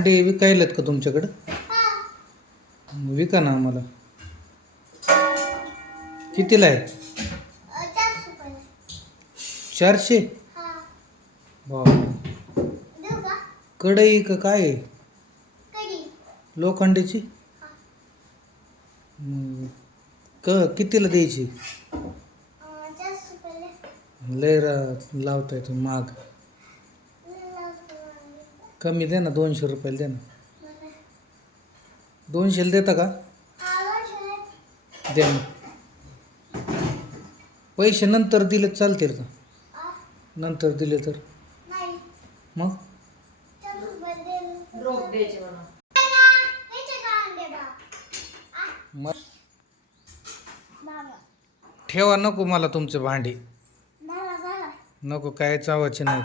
भांडी विकायला आहेत का तुमच्याकडं? विका ना आम्हाला. कितीला आहे? 400. बाबा, कढई का काय आहे? लोखंडीची. कितीला द्यायची? लय लावताय तुम्ही महाग. कमी दे ना, 200 रुपयाला दे ना. 200 देता का? दे ना. पैसे नंतर दिले चालतील का? नंतर दिले तर मग मग ठेवा. नको मला तुमचे भांडी, नको काय चावायचे नाही.